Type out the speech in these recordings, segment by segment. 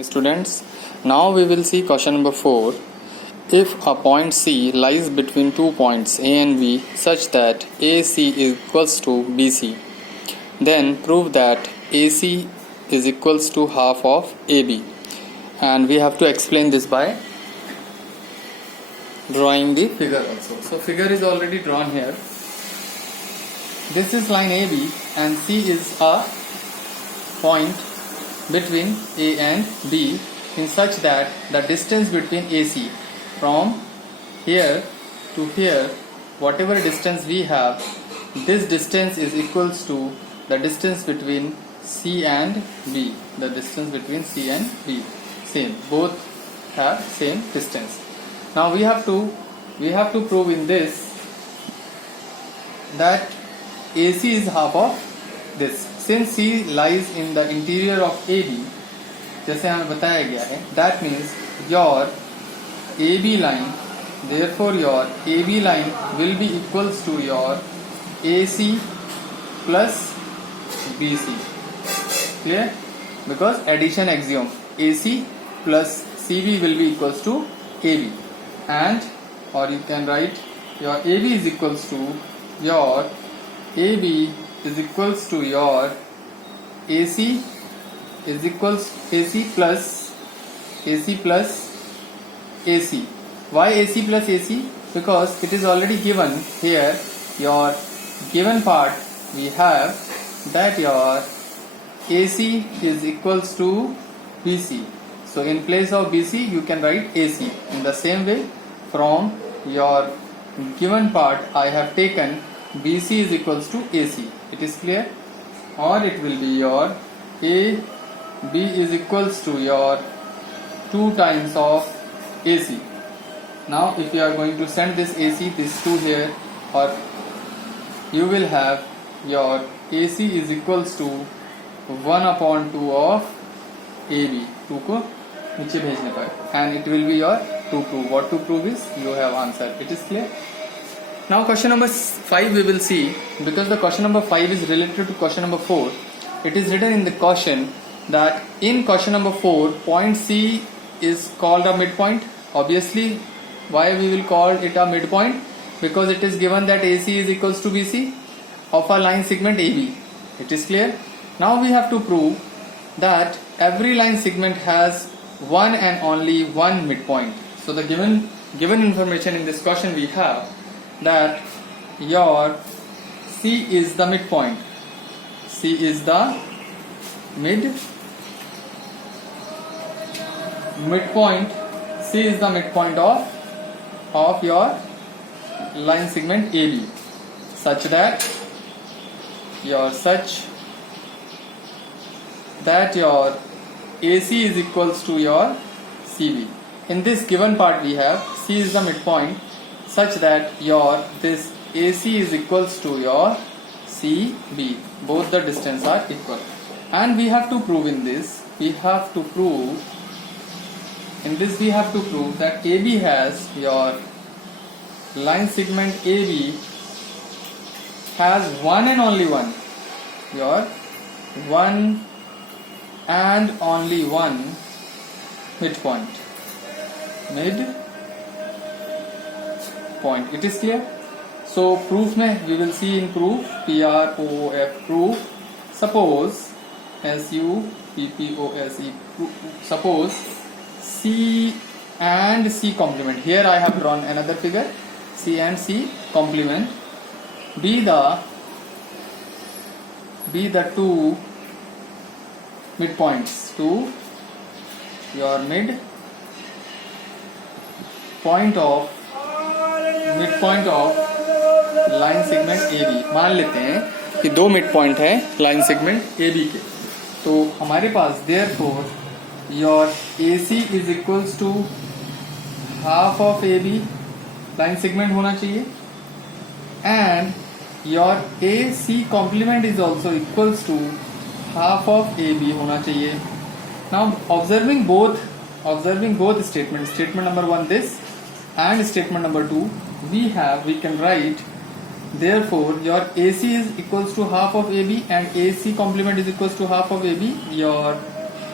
Students, now we will see question number 4. If a point C lies between 2 points A and B such that AC is equals to BC, then prove that AC is equals to half of AB. And we have to explain this by drawing the figure also. So figure is already drawn here. This is line AB and C is a point between A and B in such that the distance between AC from here to here, whatever distance we have, this distance is equals to the distance between C and B. The distance between C and B, same, both have same distance. Now we have to prove in this that AC is half of this. Since C lies in the interior of AB, जैसे हमें बताया गया है, that means your AB line, therefore your AB line will be equals to your AC plus BC. Clear? Because addition axiom, AC plus CB will be equals to AB, and or you can write your AB is equals to your AB is equals to your AC is equals AC plus AC. Why AC plus AC? Because it is already given here. Your given part we have that your AC is equals to BC. So in place of BC you can write AC. In the same way, from your given part I have taken BC is equals to AC. It is clear? Or it will be your AB is equals to your 2 times of AC. Now if you are going to send this AC, this 2 here, or you will have your AC is equals to 1 upon 2 of AB. 2 को नीचे भेजने पर, and it will be your to prove. What to prove is you have answered. It is clear? Now question number 5 we will see, because the question number 5 is related to question number 4. It is written in the question that in question number 4 point C is called a midpoint. Obviously, why we will call it a midpoint? Because it is given that AC is equals to BC of a line segment AB. It is clear? Now we have to prove that every line segment has one and only one midpoint. So the given information in this question we have that your C is the midpoint. C is the midpoint. C is the midpoint of your line segment AB, such that your AC is equals to your CB. In this given part we have C is the midpoint such that your this AC is equals to your CB. Both the distance are equal, and we have to prove in this. We have to prove that AB has your line segment AB has one and only one, your one and only one midpoint. It is clear? So proof में we will see in proof, PROOF proof. Suppose SUPPOSE, suppose C and C complement. Here I have drawn another figure. C and C complement be the 2 midpoints to your midpoint of line segment AB. मान लेते हैं कि 2 midpoint है line segment AB के, तो हमारे पास therefore your AC is equals to half of AB line segment होना चाहिए, and your AC complement is also equals to half of AB होना चाहिए. Now observing both statements, statement number 1 this and statement number 2, we can write therefore your AC is equals to half of AB and AC complement is equals to half of AB. Your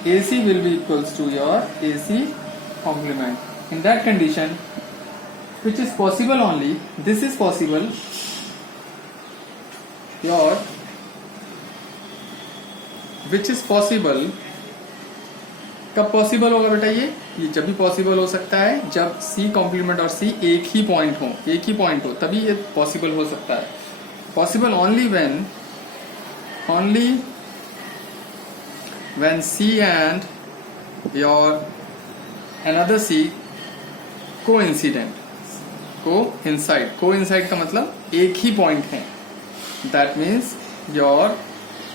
AC will be equals to your AC complement. In that condition, which is possible only, this is possible, your which is possible, कब possible होगा बेटा? ये जब भी possible हो सकता है जब C कॉम्प्लीमेंट और C एक ही पॉइंट हो तभी ये पॉसिबल हो सकता है. Possible only when C and your another C coincide का मतलब एक ही पॉइंट है. That means your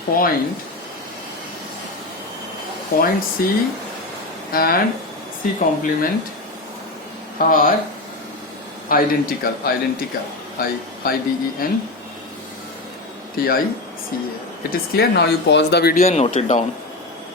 point C and C complement are identical. IDENTICA. It is clear. Now you pause the video and note it down.